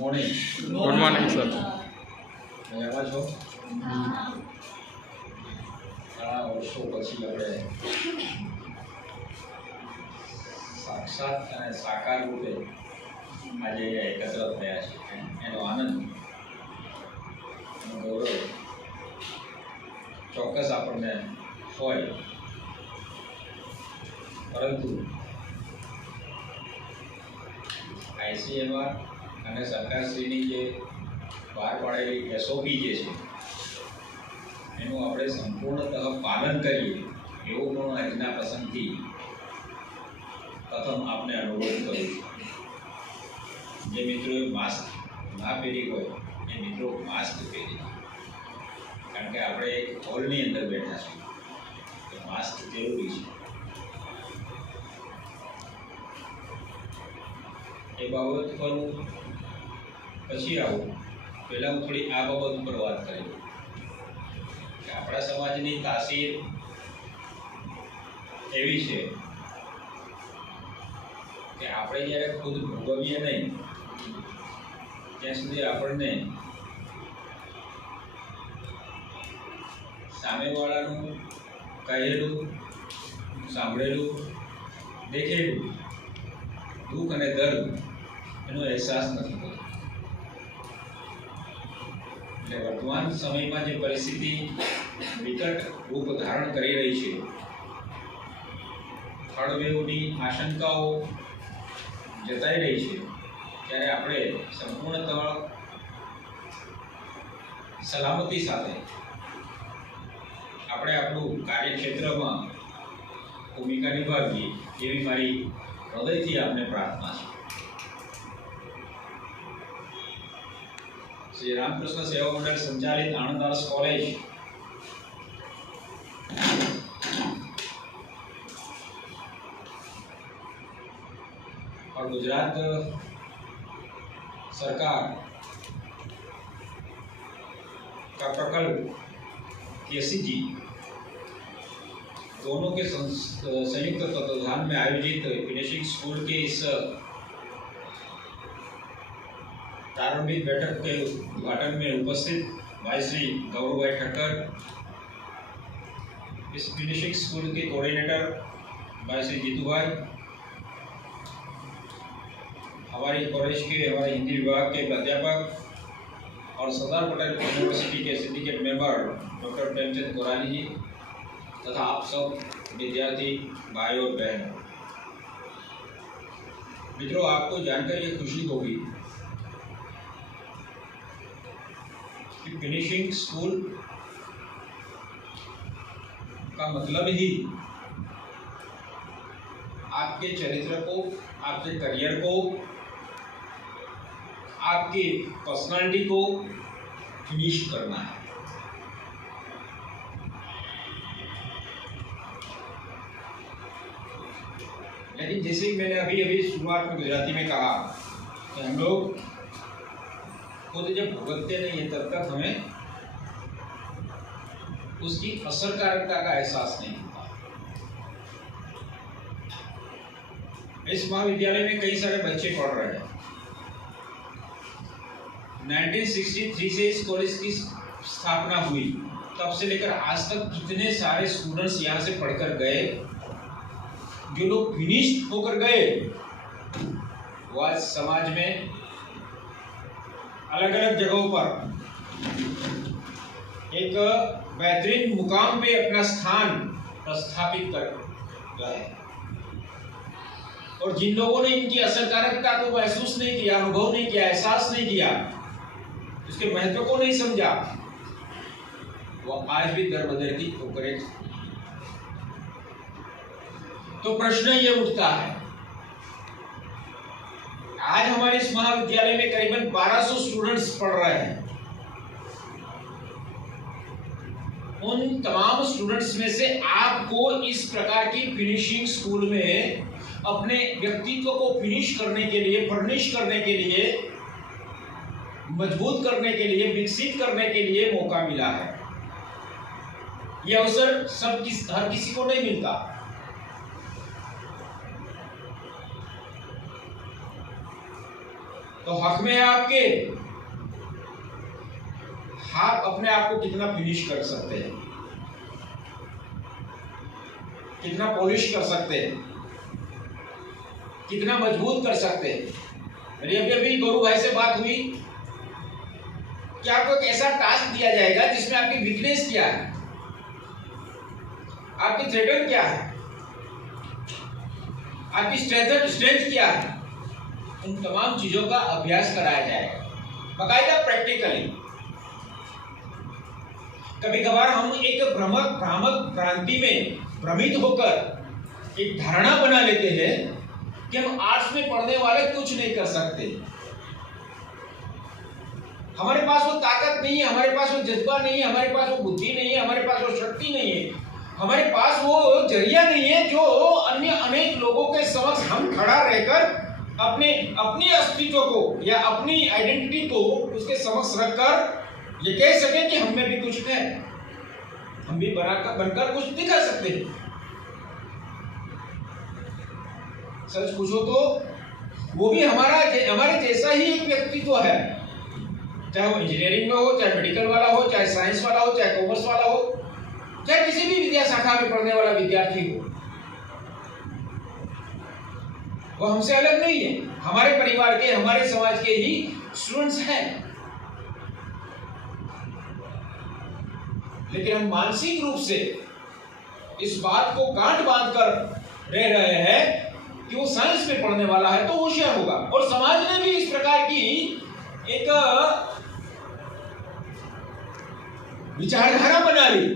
Morning. Good morning sir. મજામાં છો? ઘણા વર્ષો પછી આપણે સાક્ષાત અને સાકાર રૂપે આજે એકત્ર થયા છે. એનો આનંદ, એનો ગૌરવ ચોક્કસ આપણને હોય, પરંતુ આઈસીએમઆર અને સરકારશ્રીની જે બહાર પાડેલી એસઓપી જે છે એનું આપણે સંપૂર્ણતઃ પાલન કરીએ એવો પણ આજના પ્રસંગથી પ્રથમ આપને અનુરોધ કરું છું. જે મિત્રોએ માસ્ક ના પહેરી હોય એ મિત્રો માસ્ક પહેરી, કારણ કે આપણે એક હોલની અંદર બેઠા છીએ તો માસ્ક જરૂરી છે. એ બાબત પર હું પછી આવું, પહેલાં હું થોડી આ બાબત ઉપર વાત કરી કે આપણા સમાજની તાસીર એવી છે કે આપણે જ્યારે ખુદ ભોગવીએ નહીં ત્યાં સુધી આપણને સામેવાળાનું કહેલું, સાંભળેલું, દેખેલું દુઃખ અને દર્દ એનો અહેસાસ નથી થતો. એટલે વર્તમાન સમયમાં જે પરિસ્થિતિ વિકટ રૂપ ધારણ કરી રહી છે, થર્ડ વેવની આશંકાઓ જતાઈ રહી છે, ત્યારે આપણે સંપૂર્ણતઃ સલામતી સાથે આપણે આપણું કાર્યક્ષેત્રમાં ભૂમિકા નિભાવીએ એવી મારી હૃદયથી આપને પ્રાર્થના છે. श्री रामकृष्ण सेवा मंडल संचालित आनंद आर्ट्स कॉलेज और गुजरात सरकार का प्रकल्प केसीजी दोनों के संयुक्त तत्वाधान में आयोजित फिनिशिंग स्कूल के इस प्रारंभिक बैठक के उद्घाटन में उपस्थित भाई श्री गौरव भाई ठक्कर, इस फिनिशिंग स्कूल के कोऑर्डिनेटर भाई श्री जीतू भाई, हमारी कॉलेज के हमारे हिंदी विभाग के प्राध्यापक और सरदार पटेल यूनिवर्सिटी के सिंडिकेट मेंबर डॉक्टर प्रेमचंद कोरानी जी तथा आप सब विद्यार्थी भाई और बहन मित्रों, आपको जानकर ये खुशी होगी कि फिनिशिंग स्कूल का मतलब ही आपके चरित्र को, आपके करियर को, आपकी पर्सनालिटी को फिनिश करना है. लेकिन जैसे ही मैंने अभी शुरुआत में गुजराती में कहा कि हम लोग खुद जब भुगतते नहीं है तब तक हमें उसकी असरकारिता का एहसास नहीं होता. इस महाविद्यालय में कई सारे बच्चे पढ़ रहे हैं. 1963 से इस कॉलेज की स्थापना हुई, तब से लेकर आज तक कितने सारे स्टूडेंट्स यहाँ से पढ़कर गए. जो लोग फिनिश्ड होकर गए वो आज समाज में अलग अलग जगहों पर एक बेहतरीन मुकाम पे अपना स्थान प्रस्थापित कर रहे हैं. और जिन लोगों ने इनकी असरकारिता को महसूस नहीं किया, अनुभव नहीं किया, एहसास नहीं किया, उसके महत्व को नहीं समझा, वो आज भी दर बदर की ठोकरें. तो प्रश्न ये उठता है, आज हमारे इस महाविद्यालय में करीबन 1200 स्टूडेंट्स पढ़ रहे हैं. उन तमाम स्टूडेंट्स में से आपको इस प्रकार की फिनिशिंग स्कूल में अपने व्यक्तित्व को फिनिश करने के लिए, फर्निश करने के लिए, मजबूत करने के लिए, विकसित करने के लिए मौका मिला है. यह अवसर हर किसी को नहीं मिलता. तो हक में है आपके, आप अपने आप को कितना फिनिश कर सकते हैं, कितना पॉलिश कर सकते हैं, कितना मजबूत कर सकते हैं। मेरी अभी गौरू भाई से बात हुई कि आपको एक ऐसा टास्क दिया जाएगा जिसमें आपकी वीकनेस क्या है, आपकी थ्रेटन क्या है, आपकी स्ट्रेंथ क्या है, उन तमाम चीजों का अभ्यास कराया जाएगा बाकायदा प्रैक्टिकली। कभी कभार हम एक भ्रामक भ्रांति में भ्रमित होकर एक धारणा बना लेते हैं कि हम आर्ट्स में पढ़ने वाले कुछ नहीं कर सकते, हमारे पास वो ताकत नहीं है, हमारे पास वो जज्बा नहीं है, हमारे पास वो बुद्धि नहीं है, हमारे पास वो शक्ति नहीं है, हमारे पास वो जरिया नहीं है जो अन्य अनेक लोगों के समक्ष हम खड़ा रहकर अपनी अस्तित्व को या अपनी आइडेंटिटी को उसके समक्ष रखकर ये कह सके कि हम में भी कुछ है, हम भी बनकर कुछ दिखा सकते हैं। सच पूछो तो वो भी हमारे जैसा ही एक व्यक्तित्व है, चाहे वो इंजीनियरिंग में हो, चाहे मेडिकल वाला हो, चाहे साइंस वाला हो, चाहे कॉमर्स वाला हो, चाहे किसी भी विद्या शाखा में पढ़ने वाला विद्यार्थी हो, वो हमसे अलग नहीं है, हमारे परिवार के, हमारे समाज के ही स्टूडेंट्स हैं। लेकिन हम मानसिक रूप से इस बात को गांठ बांध कर रह रहे हैं कि वो साइंस में पढ़ने वाला है तो होशियार होगा, और समाज ने भी इस प्रकार की एक विचारधारा बना ली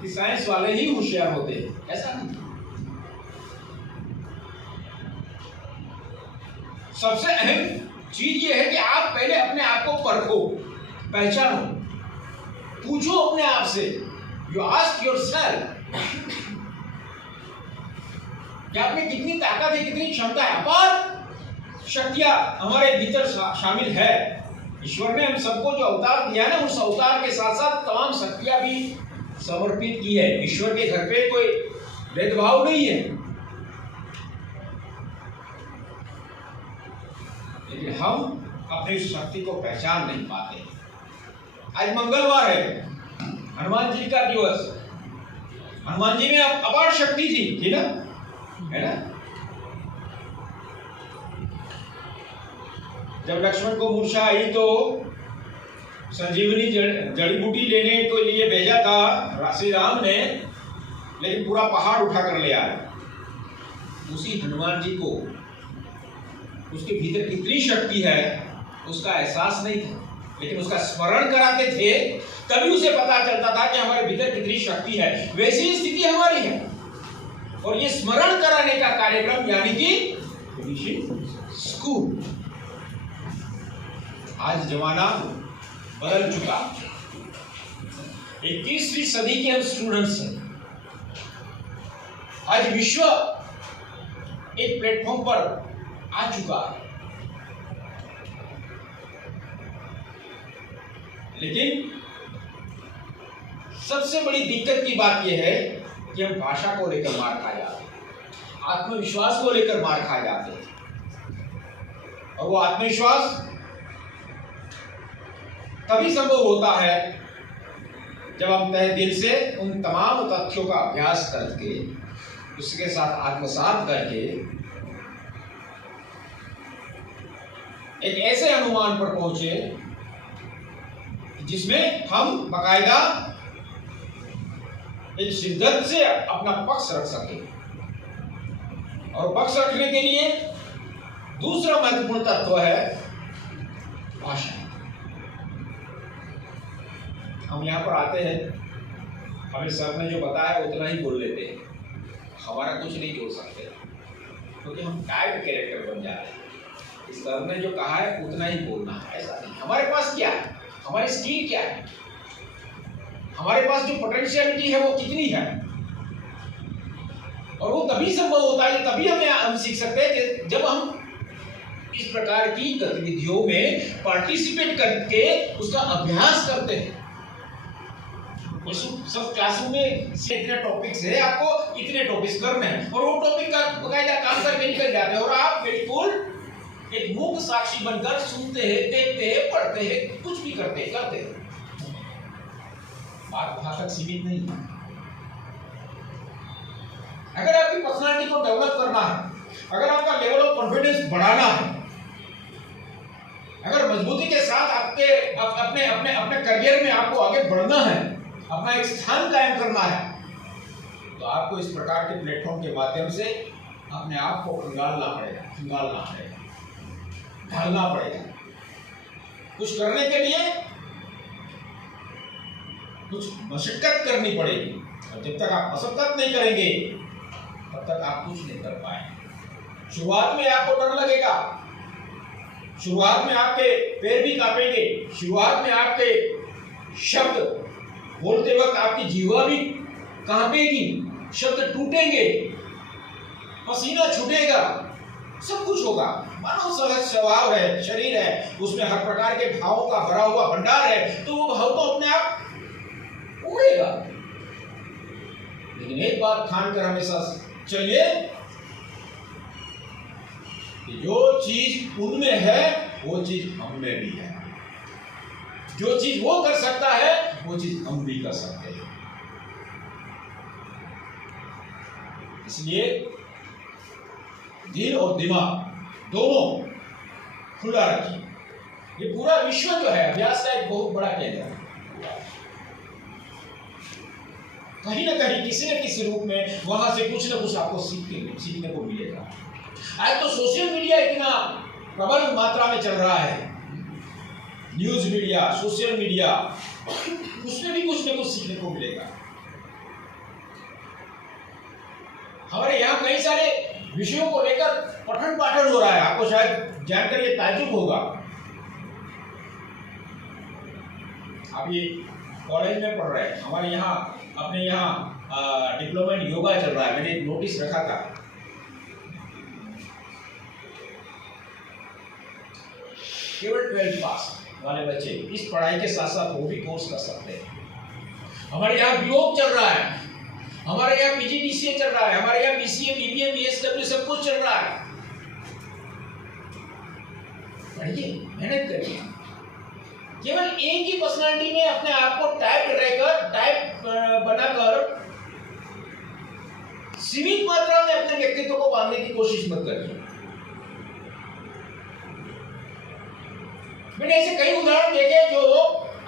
कि साइंस वाले ही होशियार होते हैं। ऐसा नहीं, सबसे अहम चीज ये है कि आप पहले अपने आप को परखो, पहचानो, पूछो अपने आप से, यू आस्क योरसेल्फ कि आप में कितनी ताकत है, कितनी क्षमता है, अपार शक्तियां हमारे भीतर शामिल है। ईश्वर ने हम सबको जो अवतार दिया है ना, उस अवतार के साथ साथ तमाम शक्तियां भी समर्पित की है। ईश्वर के घर पे कोई भेदभाव नहीं है, लेकिन हम अपनी शक्ति को पहचान नहीं पाते। आज मंगलवार है, हनुमान जी का दिवस। हनुमान जी में अपार शक्ति थी ना, है ना। जब लक्ष्मण को मूर्छा आई तो संजीवनी जड़ी बूटी लेने के लिए भेजा था श्री राम ने, लेकिन पूरा पहाड़ उठा कर ले आया। उसी हनुमान जी को उसके भीतर कितनी शक्ति है उसका एहसास नहीं था, लेकिन उसका स्मरण कराते थे तभी उसे पता चलता था कि हमारे भीतर कितनी शक्ति है। वैसी स्थिति हमारी है, और ये स्मरण कराने का कार्यक्रम यानी कि स्कूल। आज जमाना बदल चुका, 21वीं सदी के हम स्टूडेंट्स हैं। आज विश्व एक प्लेटफॉर्म पर आ चुका है, लेकिन सबसे बड़ी दिक्कत की बात यह है कि हम भाषा को लेकर मार खा जाते हैं, आत्मविश्वास को लेकर मार खा जाते हैं। और वो आत्मविश्वास तभी संभव होता है जब हम तहे दिल से उन तमाम तथ्यों का अभ्यास करके उसके साथ आत्मसात करके एक ऐसे अनुमान पर पहुंचे जिसमें हम बाकायदा एक शिद्दत से अपना पक्ष रख सके। और पक्ष रखने के लिए दूसरा महत्वपूर्ण तत्व है भाषा। हम यहाँ पर आते हैं, हमें सर ने जो बताया उतना ही बोल लेते हैं, हमारा कुछ नहीं जोड़ सकते, क्योंकि हम टाइप कैरेक्टर बन जा रहे हैं। सर ने जो कहा है उतना ही बोलना है, ऐसा नहीं। हमारे पास क्या है, हमारी स्किल क्या है, हमारे पास जो पोटेंशियलिटी है वो कितनी है, और वो तभी संभव होता है, तभी हम सीख सकते हैं जब हम इस प्रकार की गतिविधियों में पार्टिसिपेट करके उसका अभ्यास करते हैं। सब क्लासरूम में इतने टॉपिक्स है, आपको इतने टॉपिक्स करने हैं, और वो टॉपिक का बकायदा काम करके निकल जाते हैं, और आप बिल्कुल एक मूक साक्षी बनकर सुनते हैं, देखते हैं, पढ़ते हैं, कुछ भी करते हैं। बात वहां तक सीमित नहीं है। अगर आपकी पर्सनालिटी को डेवलप करना है, अगर आपका लेवल ऑफ कॉन्फिडेंस बढ़ाना है, अगर मजबूती के साथ आपके अपने अपने अपने करियर में आपको आगे बढ़ना है, अपना एक स्थान कायम करना है, तो आपको इस प्रकार के प्लेटफॉर्म के माध्यम से अपने आप को खंगालना पड़ेगा, ढालना पड़ेगा। कुछ करने के लिए कुछ मशक्कत करनी पड़ेगी, और जब तक आप मशक्कत नहीं करेंगे तब तक आप कुछ नहीं कर पाएंगे। शुरुआत में आपको डर लगेगा, शुरुआत में आपके पैर भी कांपेंगे, शुरुआत में आपके शब्द बोलते वक्त आपकी जीवा भी कांपेगी, शब्द टूटेंगे, पसीना छूटेगा, सब कुछ होगा। मानव सहज स्वभाव है, शरीर है, उसमें हर प्रकार के भावों का भरा हुआ भंडार है, तो वो भाव तो अपने आप उड़ेगा। लेकिन एक बात ठान कर हमेशा चलिए कि जो चीज उनमें है वो चीज हम में भी है। जो चीज वो कर सकता है वो चीज हम भी कर सकते हैं। इसलिए दिल और दिमाग दोनों खुला रखिए। ये पूरा विश्व जो है अभ्यास का एक बहुत बड़ा केंद्र है। कहीं ना कहीं किसी न किसी रूप में वहां से कुछ न कुछ आपको सीखने को मिलेगा। आज तो सोशल मीडिया इतना प्रबल मात्रा में चल रहा है, न्यूज मीडिया, सोशल मीडिया, उसमें भी कुछ न कुछ सीखने को मिलेगा। हमारे यहाँ कई सारे विषयों को लेकर पठन पाठन हो रहा है, आपको शायद जानकर ये ताज्जुब होगा। आप ये कॉलेज में पढ़ रहे हैं, हमारे यहाँ अपने यहाँ डिप्लोमा इन योगा चल रहा है। मैंने एक नोटिस रखा था, केवल 12th पास वाले बच्चे इस पढ़ाई के साथ साथ वो भी कोर्स कर सकते हैं। हमारे यहाँ बीओक चल रहा है, हमारे यहाँ पीजीडीसीए चल रहा है, हमारे यहाँ बीसीए, बीबीए, बीएसडब्ल्यू सब कुछ चल रहा है। पढ़िए, मेहनत करिए। केवल एक ही पर्सनालिटी में अपने आप को टाइप बनाकर सीमित मात्रा में अपने व्यक्तित्व को बांधने की कोशिश मत करिए। मैंने ऐसे कई उदाहरण देखे जो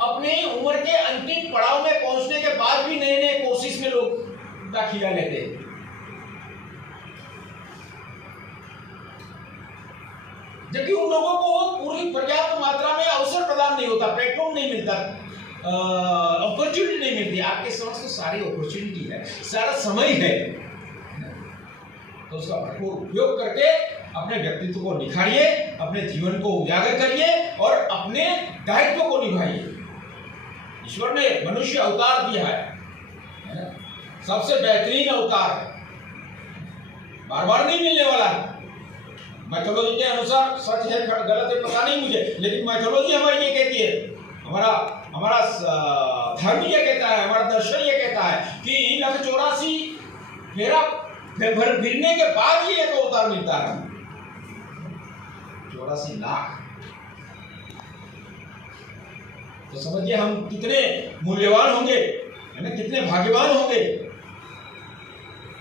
अपनी उम्र के अंतिम पड़ाव में पहुंचने के बाद भी नए नए कोर्सेज में लोग दाखिला लेते हैं। जबकि उन लोगों को पूरी पर्याप्त मात्रा में अवसर प्रदान नहीं होता, प्लेटफॉर्म नहीं मिलता, अपॉर्चुनिटी नहीं मिलती। आपके समझ तो सारी अपॉर्चुनिटी है, सारा समय है, तो उसका भरपूर उपयोग करके अपने व्यक्तित्व को निखारिए, अपने जीवन को उजागर करिए और अपने दायित्व को निभाइए। ईश्वर ने मनुष्य अवतार दिया है, सबसे बेहतरीन अवतार है, बार बार नहीं मिलने वाला है। मैथोलॉजी के अनुसार सच है गलत है पता नहीं मुझे, लेकिन मैथोलॉजी हमारी ये कहती है, हमारा धर्म ये कहता है, हमारा दर्शन ये कहता है कि 184 फेरा फिरने के बाद ही एक अवतार मिलता है। 84 लाख, तो समझिए हम कितने मूल्यवान होंगे, है ना, कितने भाग्यवान होंगे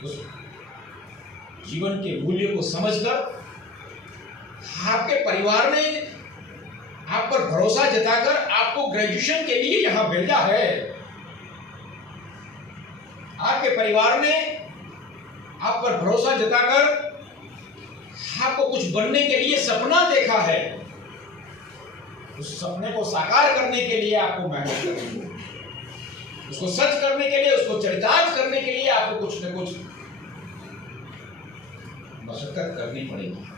उस जीवन के मूल्य को समझकर। आपके परिवार ने आप पर भरोसा जताकर आपको ग्रेजुएशन के लिए यहां भेजा है। आपके परिवार ने आप पर भरोसा जताकर आपको कुछ बनने के लिए सपना देखा है। उस सपने को साकार करने के लिए आपको मेहनत करनी है, उसको सच करने के लिए, उसको चरितार्थ करने के लिए आपको कुछ न कुछ मशक्कत करनी पड़ेगी।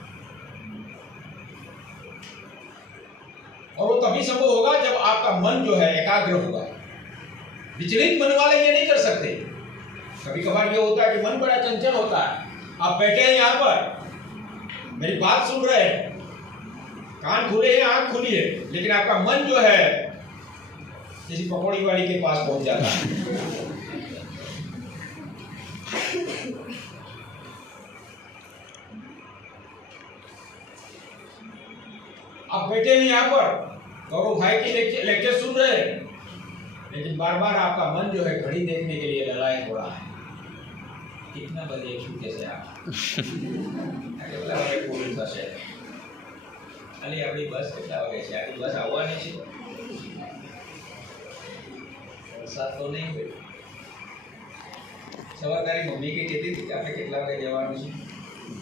और वो तभी संभव होगा जब आपका मन जो है एकाग्र होगा। विचलित मन वाले ये नहीं कर सकते। कभी कभार ये होता है कि मन बड़ा चंचल होता है, आप बैठे हैं यहाँ पर, मेरी बात सुन रहे हैं, कान खुले हैं, आंख खुली है, लेकिन आपका मन जो है किसी पकौड़ी वाली के पास पहुंच जाता है। आप बैठे हैं यहाँ पर, गौरव भाई की लेक्चर सुन रहे हैं, लेकिन बार बार आपका मन जो है घड़ी देखने के लिए ललायत हो रहा है, कितना बजे छूटे से आप अरे अपनी बस કેટલા વાગે છે? આપણી બસ આવવાની છે, વરસાદ તો નહીં હોય। સવાર તારી મમ્મી કે કહેતી હતી કે આપણે કેટલા વાગે જવાનું છે,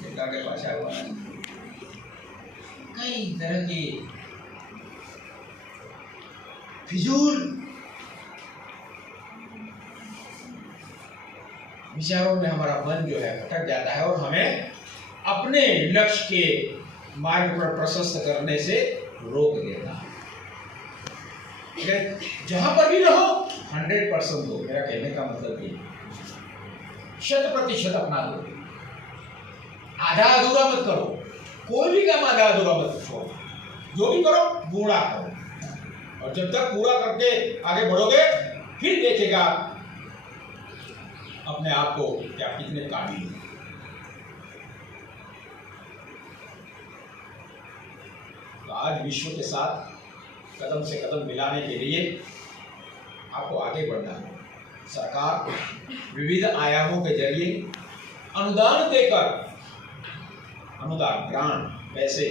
કેટલા વાગે પાછા આવવાના છે, कई तरह की फिजूल विचारों में हमारा मन जो है भटक जाता है और हमें अपने लक्ष्य के मार्ग पर प्रशस्त करने से रोक देता है। जहां पर भी रहो 100% दो, मेरा कहने का मतलब ये 100% अपना दो, आधा अधूरा मत करो, कोई भी काम आधा अधूरा मत छोड़ो, जो भी करो पूरा करो, और जब तक पूरा करके आगे बढ़ोगे फिर देखेगा अपने आप को कि आप कितने काबिल हैं। तो आज विश्व के साथ कदम से कदम मिलाने के लिए आपको आगे बढ़ना है। सरकार विविध आयामों के जरिए अनुदान देकर, अनुदान ग्रांट पैसे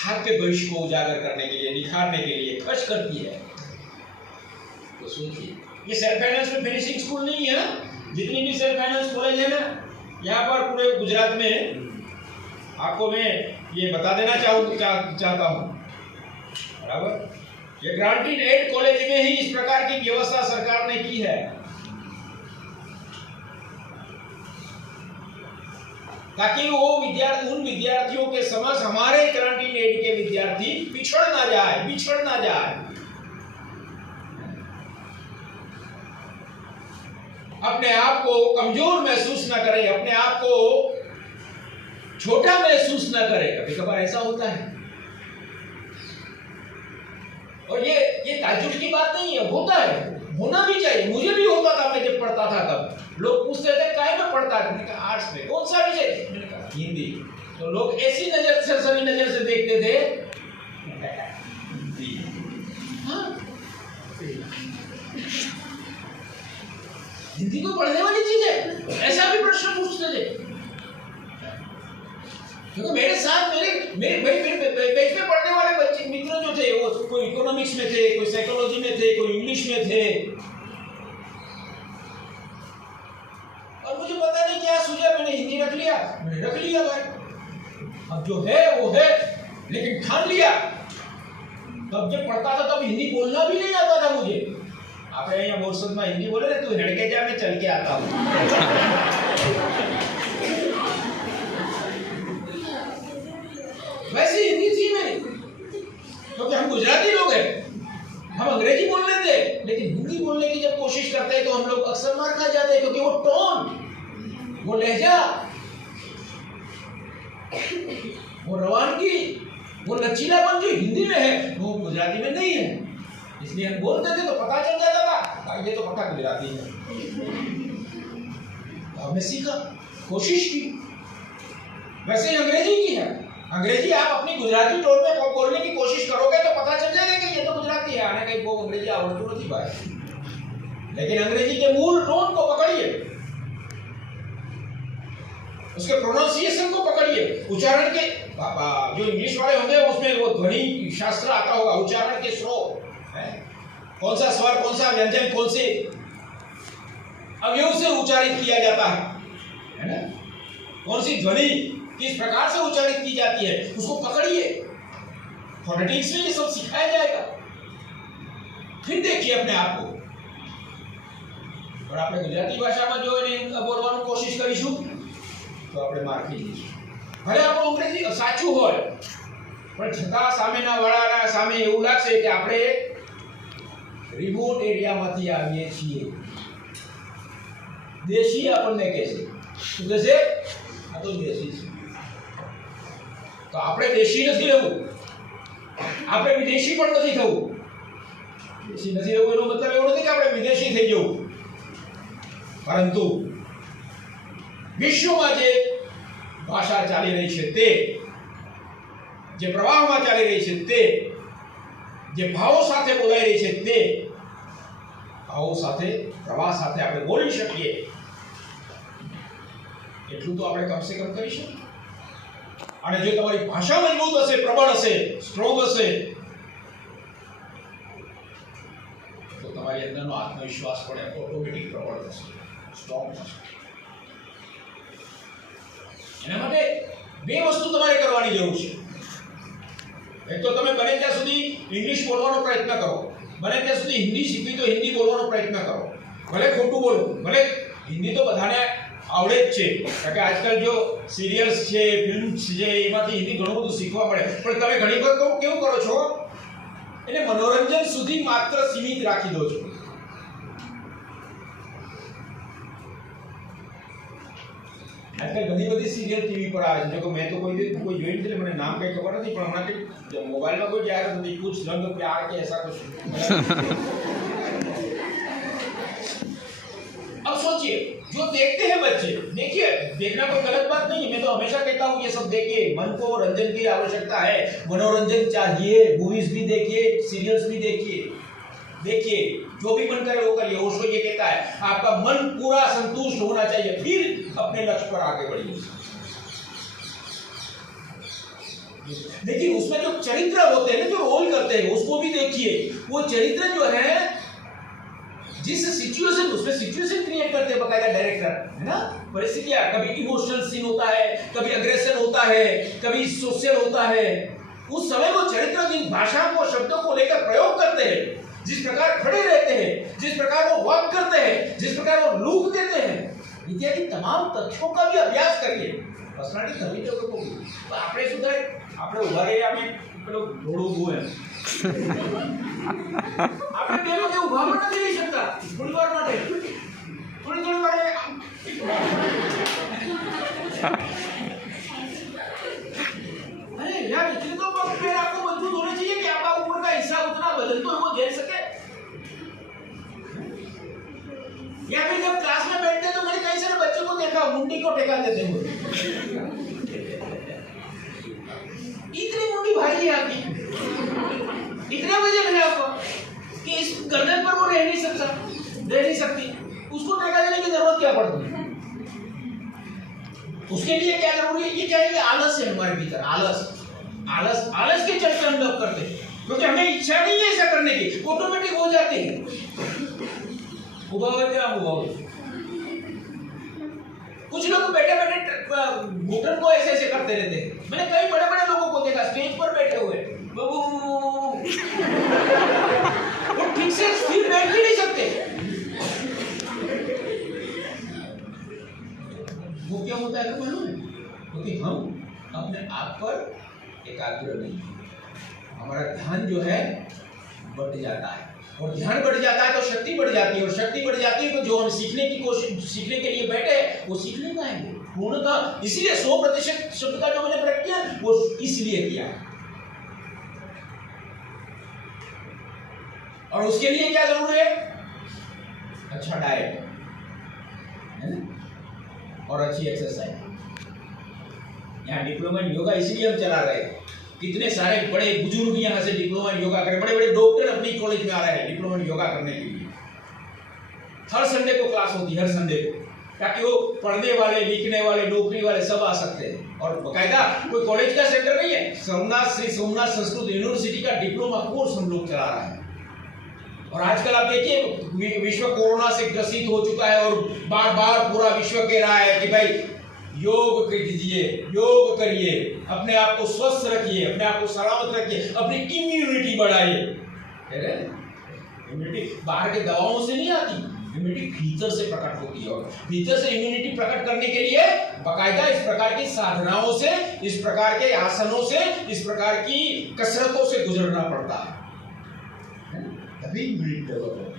भारत के भविष्य को उजागर करने के लिए, निखारने के लिए खर्च करती है। तो सोचिए, ये सेल्फ फाइनेंस में फिनिशिंग स्कूल नहीं है ना, जितनी भी सेल्फ फाइनेंस कॉलेज है ना यहाँ पर पूरे गुजरात में, आपको मैं ये बता देना चाहता हूँ, बराबर। ये ग्रांटेड एड कॉलेज में ही इस प्रकार की व्यवस्था सरकार ने की है, ताकि वो उन विद्यार्थियों के समक्ष हमारे ग्रांटेड एड के विद्यार्थी बिछड़ ना जाए, अपने आप को कमजोर महसूस ना करे, अपने आप को छोटा महसूस ना करे। कभी कभार ऐसा होता है, और ये ताज्जुब की बात नहीं है, होता है, होना भी चाहिए। मुझे भी होता था, मैं जब पढ़ता था तब लोग पूछते थे काहे में पढ़ता है, मैंने कहा आर्ट्स में। कौन सा विषय? मैंने कहा हिंदी। तो लोग ऐसी नजर से, सभी नजर से देखते थे, हाँ हिंदी को पढ़ने वाली चीज है, ऐसा भी प्रश्न पूछते थे। क्योंकि मेरे साथ मेरे बैच में पढ़ने वाले बच्चे मित्र जो थे, वो कोई इकोनॉमिक्स में थे, कोई साइकोलॉजी में थे, कोई इंग्लिश में थे, और मुझे पता नहीं क्या सूझा, मैंने हिंदी रख लिया भाई। अब जो है वो है, लेकिन ठान लिया। तब जब पढ़ता था तब हिंदी बोलना भी नहीं आता था मुझे। आप यहाँ बोरसद में हिंदी बोले ना, तू हेड़के जा, मैं चल के आता हूँ। वैसी हिंदी थी मेरी, क्योंकि हम गुजराती लोग हैं, हम अंग्रेजी बोल लेते, लेकिन हिंदी बोलने की जब कोशिश करते हैं तो हम लोग अक्सर मार खा जाते हैं, क्योंकि वो टोन, वो लहजा, वो रवानगी, वो लचीलापन जो हिंदी में है वो गुजराती में नहीं है। इसलिए हम बोलते थे तो पता चल जाता था, ये तो पक्का गुजराती है। तो हमने सीखा, कोशिश की। वैसे ही अंग्रेजी की है, अंग्रेजी आप अपनी गुजराती टोन में बोलने की कोशिश करोगे तो पता चल जाएगा कि ये तो गुजराती है, आने कहीं वो अंग्रेजी आवड़ती नहीं भाई। लेकिन अंग्रेजी के मूल टोन को पकड़िए, उसके प्रोनाउंसिएशन को पकड़िए, उच्चारण के, जो इंग्लिश वाले होंगे उसमें वो ध्वनि शास्त्र आता होगा, उच्चारण के स्रोत, कौन सा स्वर, कौन सा व्यंजन, कौन से अवयव से उच्चारित किया जाता है ना, कौन सी ध्वनि किस प्रकार से उच्चारित की जाती है, उसको पकड़िए। फोनेटिक्स में ये सब सिखाया जाएगा। फिर देखिए अपने आप को, और आपने गुजराती भाषा में जो बोलવાની कोशिश કરીશું તો આપણે માર ખાઈ જઈશું। ભલે આપણું અંગ્રેજી સાચું હોય, પણ છતાં સામેના વાળાના સામે એવું લાગશે કે આપણે રિમોટ એરિયામાંથી આવીએ છીએ। દેશી આપણને કહેશે, શું કહેશે? આ તો દેશી છે। તો આપણે દેશી નથી રહેવું, આપણે વિદેશી પણ નથી થવું। દેશી નથી રહેવું એનો મતલબ એવો નથી કે આપણે વિદેશી થઈ જવું, પરંતુ વિશ્વમાં જે ભાષા ચાલી રહી છે તે, જે પ્રવાહમાં ચાલી રહી છે તે, જે ભાવો સાથે બોલાઈ રહી છે તે ભાવો સાથે પ્રવાહ સાથે આપણે બોલી શકીએ એટલું તો આપણે કમસે કમ કરીશું. અને જો તમારી ભાષા મજબૂત હશે, પ્રબળ હશે, સ્ટ્રોંગ હશે, તો તમારી અંદરનો આત્મવિશ્વાસ પણ ઓટોમેટિક પ્રબળ થશે, સ્ટ્રોંગ થશે. એના માટે બે વસ્તુ તમારે કરવાની જરૂર છે. એક તો તમે બને ત્યાં સુધી ઇંગ્લિશ બોલવાનો પ્રયત્ન કરો, બને ત્યાં સુધી હિન્દી શીખવી તો હિન્દી બોલવાનો પ્રયત્ન કરો. ભલે ખોટું બોલો, ભલે હિન્દી તો બધાને આવડે જ છે, કારણ કે આજકાલ જો સિરિયલ્સ છે, ફિલ્મ્સ છે, એમાંથી હિન્દી ઘણું બધું શીખવા મળે. પણ તમે ઘણી વખત કેવું કરો છો, એને મનોરંજન સુધી માત્ર સીમિત રાખી દો છો. આજકાલ ઘણી બધી સિરિયલ ટીવી પર આવે છે. જો મેં તો કોઈ જોઈ નથી, મને નામ કઈ ખબર નથી, પણ હમણાં કે મોબાઈલ में कोई जा रहा था, कुछ रंग प्यार के ऐसा कुछ. अब सोचिए, जो देखते हैं बच्चे, देखिए देखना कोई गलत बात नहीं है. मैं तो हमेशा कहता हूँ ये सब देखिए, मन को रंजन की आवश्यकता है, मनोरंजन चाहिए. मूवीज भी देखिए, सीरियल्स भी देखिए, जो भी मन करे वो करिए. ओशो ये कहता है आपका मन पूरा संतुष्ट होना चाहिए, फिर अपने लक्ष्य पर आगे बढ़िए. लेकिन उसमें जो चरित्र होते हैं ना, जो रोल करते हैं, उसको भी देखिए. वो चरित्र जो है, जिस सिचुएशन, उसमें सिचुएशन क्रिएट करते हैं बकायदा डायरेक्टर, है ना. परिस्थितियां, कभी इमोशनल सीन होता है, कभी अग्रेशन होता है, कभी सोशल होता है. उस समय वो चरित्र जिन भाषा को, शब्दों को लेकर प्रयोग करते हैं, जिस प्रकार खड़े रहते हैं, जिस प्रकार वो वॉक करते हैं, जिस प्रकार वो लुक देते हैं, इत्यादि तमाम तथ्यों का भी अभ्यास करिए. पर्सनालिटी तभी डेवलप होगी. तो આપણે શું થાય, આપણે ઉભા રહીએ, આપણે પેલો ઘોડો ઊભો એમ, આપણે બે લોકો ઉભા પણ નથી રહી શકતા. થોડી વાર માટે अरे यार, इसलिए तो फिर आपको मजबूत होना चाहिए कि आपका ऊपर का हिस्सा उतना वजन तो वो झेल सके. या फिर जब क्लास में बैठते तो मैंने कई सारे बच्चों को देखा मुंडी को टेका देते हुए. इतनी मुंडी भारी है आपकी, इतना वजन है आपको कि इस गर्दन पर वो रह नहीं सकती. उसको टेका देने की जरूरत क्या पड़ती है? उसके लिए क्या जरूरी है? ये क्या है? आलस है हमारे भीतर. आलस के चलते हम लोग करते हैं, क्योंकि हमें इच्छा नहीं है ऐसा करने की, ऑटोमेटिक हो जाते हैं. कुछ लोग बैठे घुटन को ऐसे करते रहते हैं. मैंने कई बड़े लोगों को देखा स्टेज पर बैठे हुए, वो ठीक से स्थिर बैठ ही नहीं सकते. वो क्या होता है मालूम है? क्योंकि हम अपने आप पर एकाग्र नहीं है. हमारा ध्यान जो है बढ़ जाता है, और ध्यान बढ़ जाता है तो शक्ति बढ़ जाती है, और शक्ति बढ़ जाती है तो जो हम सीखने के लिए बैठे वो सीख नहीं पाएंगे पूर्णतः. इसीलिए 100% शब्द का जो मैंने प्रयोग किया वो इसलिए किया. और उसके लिए क्या जरूरी है? अच्छा डाइट है ना, और अच्छी एक्सरसाइज. यहाँ डिप्लोमा इन योगा इसलिए हम चला रहे हैं. कितने सारे बड़े बुजुर्ग यहाँ से डिप्लोमा इन योगा करें, बड़े डॉक्टर अपनी कॉलेज में आ रहे हैं डिप्लोमा इन योगा करने के लिए. हर संडे को क्लास होती है, हर संडे को, ताकि वो पढ़ने वाले, लिखने वाले, नौकरी वाले सब आ सकते हैं. और बकायदा कोई कॉलेज का सेंटर नहीं है, श्री सोमनाथ संस्कृत यूनिवर्सिटी का डिप्लोमा कोर्स हम लोग चला रहे हैं. और आजकल आप देखिए विश्व कोरोना से ग्रसित हो चुका है, और बार बार पूरा विश्व कह रहा है कि भाई योग कीजिए, योग करिए, अपने आप को स्वस्थ रखिए, अपने आप को सलामत रखिए, अपनी इम्यूनिटी बढ़ाइए. इम्यूनिटी बाहर के दवाओं से नहीं आती, इम्यूनिटी भीतर से प्रकट होती है. और भीतर से इम्यूनिटी प्रकट करने के लिए बाकायदा इस प्रकार की साधनाओं से, इस प्रकार के आसनों से, इस प्रकार की कसरतों से गुजरना पड़ता है, तभी इम्यूनिटी डेवलप होती है.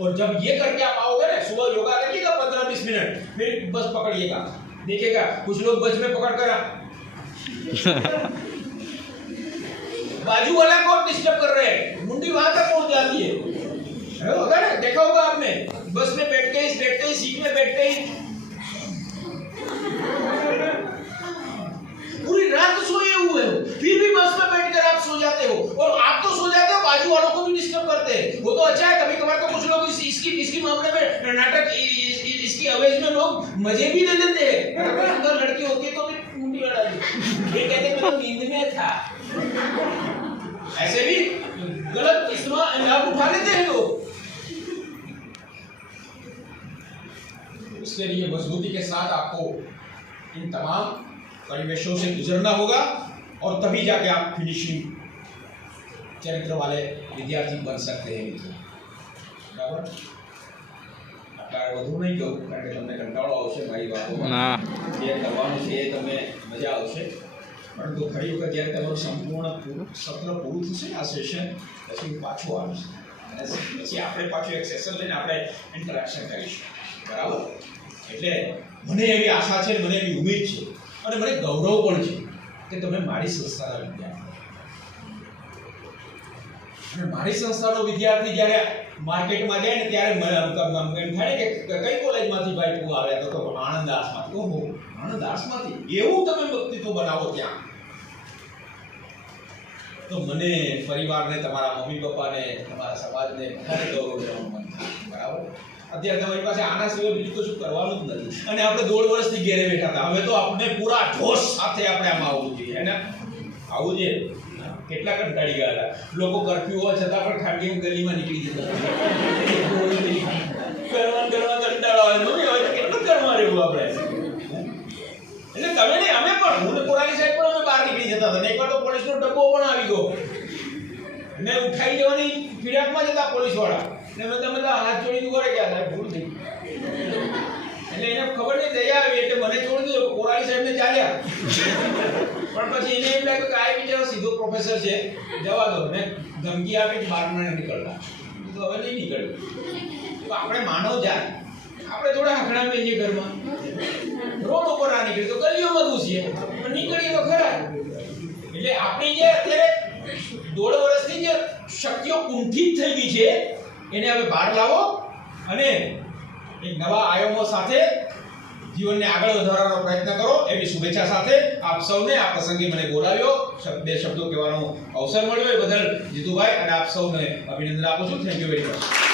और जब ये करके आप आओगे ना, सुबह योगा करिएगा 15-20 मिनट, फिर बस पकड़िएगा, देखिएगा कुछ लोग बस में पकड़ कर बाजू वाला को डिस्टर्ब कर रहे हैं, मुंडी वहां तक पहुंच जाती है. होगा ना, देखा होगा आपने, बस में बैठते ही सीट में बैठते ही मजे भी ले लेते हैं। अगर सुंदर लड़की होती है तो भी मुंडी अड़ा दी, ये कहते मैं तो नींद में था। ऐसे भी गलत इस्तेमाल लाभ उठा लेते हैं लोग। इसके लिए मजबूती के साथ आपको इन तमाम परिवेशों से गुजरना होगा और तभी जाके आप फिनिशिंग चरित्र वाले विद्यार्थी बन सकते हैं। बराबर? વધુ નહીં કહું કારણ કે તમને કંટાળો આવશે મારી વાતોમાં, જે કરવાનું છે એ તમને મજા આવશે, પરંતુ ખરી વખત જ્યારે તમારું સંપૂર્ણ સત્ર પૂરું થશે આ સેશન પછી હું પાછું આવીશ અને પછી આપણે પાછું એક સેશન લઈને આપણે ઇન્ટરેક્શન કરીશું. બરાબર? એટલે મને એવી આશા છે, મને એવી ઉમ્મીદ છે અને મને ગૌરવ પણ છે કે તમે મારી સંસ્થાના વિદ્યાર્થી અને મારી સંસ્થાનો વિદ્યાર્થી જ્યારે માર્કેટમાં જાય ને ત્યારે એમ થાય કે કઈ કોલેજમાંથી ભાઈ તું આવે તો આણંદ દાસમાંથી. ઓહો, આણંદ દાસમાંથી એવું તમે વ્યક્તિત્વ બનાવો ત્યાં, તો મને પરિવારને, તમારા મમ્મી પપ્પાને, તમારા સમાજને બધાને ગૌરવ દેવાનું મન થાય. બરાબર? અત્યારે તમારી પાસે આના સિવાય બીજું કશું કરવાનું જ નથી અને આપણે 1.5 વર્ષથી ઘેરે બેઠા હતા. હવે તો આપણે પૂરા જોશ સાથે આપણે આમાં આવવું જોઈએ, હે ને? આવું જોઈએ. કેટલા કંટાળી ગયા હતા લોકો, કર્ફ્યુ હોવા છતાં પણ ખાટલી ગલીમાં નીકળી જતા કરવા કંટાળો આવે. કેટલું કરવા રહેવું આપણે? એટલે તમે નહીં, અમે પણ, હું કોરાની સાહેબ પણ અમે બહાર નીકળી જતા હતા. એકવાર તો પોલીસનો ડબ્બો પણ આવી ગયો ને ઉઠાઈ જવાની ફિરાકમાં જતા પોલીસ વાળા ને તમે તો હાથ જોડીને ઉભા રહ્યા હતા. ભૂલ થઈ એટલે એને ખબર નહીં, દયા આવી એટલે મને છોડી દીધો. કોરાની સાહેબને ચાલ્યા પણ પછી એને એમ લાગ્યું કે આ બિચારો સીધો પ્રોફેસર છે, જવા દો ને ધમકી આપી બહાર ના નીકળતા. તો હવે નહીં નીકળ્યું. તો આપણે માનવ જાત, આપણે થોડા હકડા બેસીએ ઘરમાં, રોડ ઉપર ના નીકળીએ તો ગલીઓમાં ઘૂસીએ પણ નીકળીએ તો ખરા. એટલે આપણી જે અત્યારે 1.5 વર્ષથી જે શક્તિઓ કુંઠિત થઈ ગઈ છે એને હવે બહાર લાવો અને એક નવા આયામો સાથે જીવનને આગળ વધારવાનો પ્રયત્ન કરો એવી શુભેચ્છા સાથે આપ સૌને આ પ્રસંગે મને બોલાવ્યો, 2 શબ્દો કહેવાનો અવસર મળ્યો એ બદલ જીતુભાઈ અને આપ સૌને અભિનંદન આપું છું. Thank you very much.